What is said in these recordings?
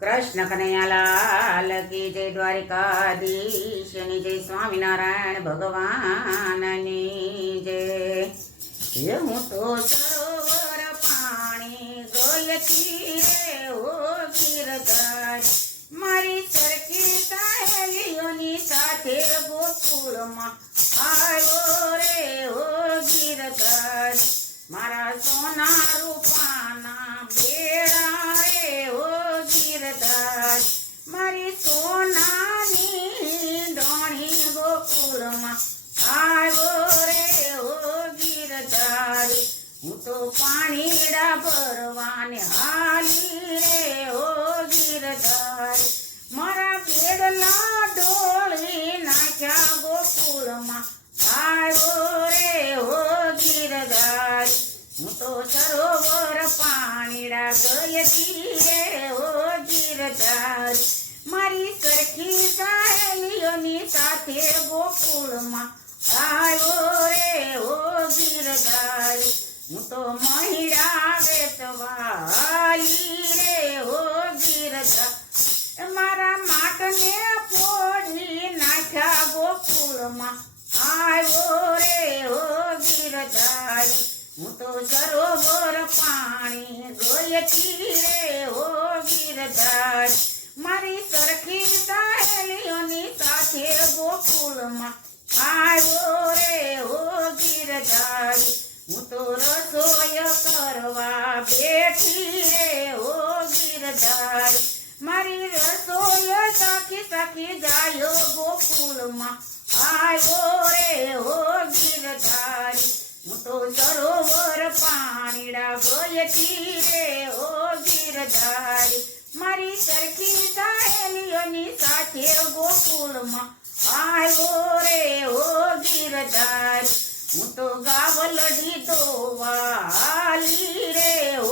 कृष्ण कन्हैयालाल की जय। द्वारिकाधीश ની જય। સ્વામિનારાયણ ભગવાનની જય। હું તો સરોવર પાણી ગોયતી રે ઓ ગીરધારી, મારી સરખી સહેલીઓની સાથે ગોકુળમાં આવ્યો રે ઓ ગીરધારી, મારા સોના રૂપાના બેડા રે ઓ ગીરધારી, મારી સોનાની ડોણી ગોકુળમાં આવ્યો રે ઓ ગીરધારી, હું તો પાણીડા ભરવાને હાલી રે ઓ ગીરધારી, મારા પેડલા ઢોળી નાખ્યા ગોકુળમાં આવ્યો રે ઓ ગીરધારી, હું તો સરોવર પાણીડા ગયતી રે ઓ ગીરધારી, મારી સરખી સહેલીઓની સાથે ગોકુળમાં આવ્યો રે ઓ ગીરધારી, હું તો મહિડા વેચવા આલી રે ઓ ગીરધારી, મારા માટને પોડી નાખ્યા ગોકુળમાં આવ્યો રે ઓ ગીરધારી, હું તો સરોવર પાણી ગોયતી રે ઓ ગીરધારી, મારી સરખી સહેલીઓની સાથે ગોકુળમાં આવ્યો રે ઓ ગીરધારી, હું તો રસોઈ કરવા બેઠી રે ઓ ગીરધારી, મારી રસોઈ સાખી સાખી ગાયો ગોકુળમાં આવ્યો રે ઓ ગીરધારી, હું તો સરોવર પાણીડા ગયતી રે ઓ ગીરધારી, મારી સરખી સહેલીઓની સાથે ગોકુળમાં આવ્યો રે ઓ ગીરધારી, હું તો ગાવલડી દોવાલી રે ઓ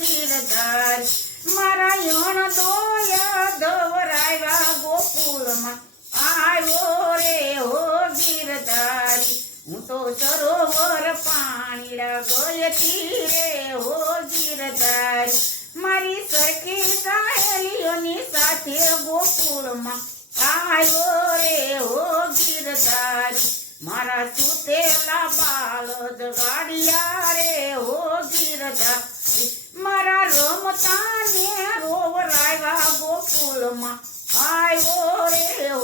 ગીરધારી, મારા યણ દોયા દવરાવ્યા ગોકુળમાં આવ્યો રે ઓ ગીરધારી, હું તો સરોવર પાણીડા ગયતી રે ઓ ગીરધારી, મારી સરખી સહેલીઓની સાથે ગોકુળમાં આવ્યો રે ઓ ગીરધારી, મારા સુતેલા બાળ જગાડ્યા રે ઓ ગીરધારી, મારા રમતા ને રોવરાવ્યા ગોકુળમાં આવ્યો રે ઓ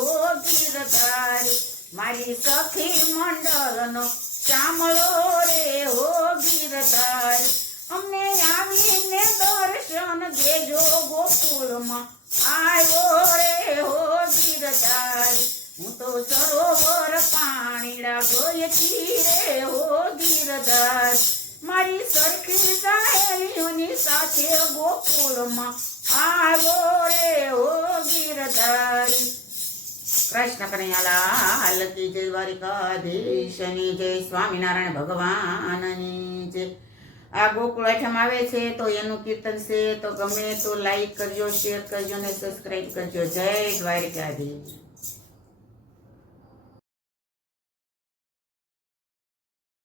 ગીરધારી, મારી સખી મંડળનો ચામળો રે ઓ ગીરધારી, અમને આવીને દર્શન દેજો ગોકુળમાં આવ્યો રે ઓ ગીરધારી, હું તો સરોવર પાણીડા ગયતી રે ઓ ગીરધારી, મારી સરખી સહેલીઓની સાથે ગોકુળમાં આવ્યો રે ઓ ગીરધારી। કૃષ્ણ કનૈયાલાલ કી જય। દ્વારિકાધીશ ની જય। સ્વામિનારાયણ ભગવાનની જય। આ ગોકુળ આઠમ આવે છે તો એનું કીર્તન છે, તો ગમે તો લાઈક કરજો, શેર કરજો ને સબસ્ક્રાઈબ કરજો। જય દ્વારિકાધીશ।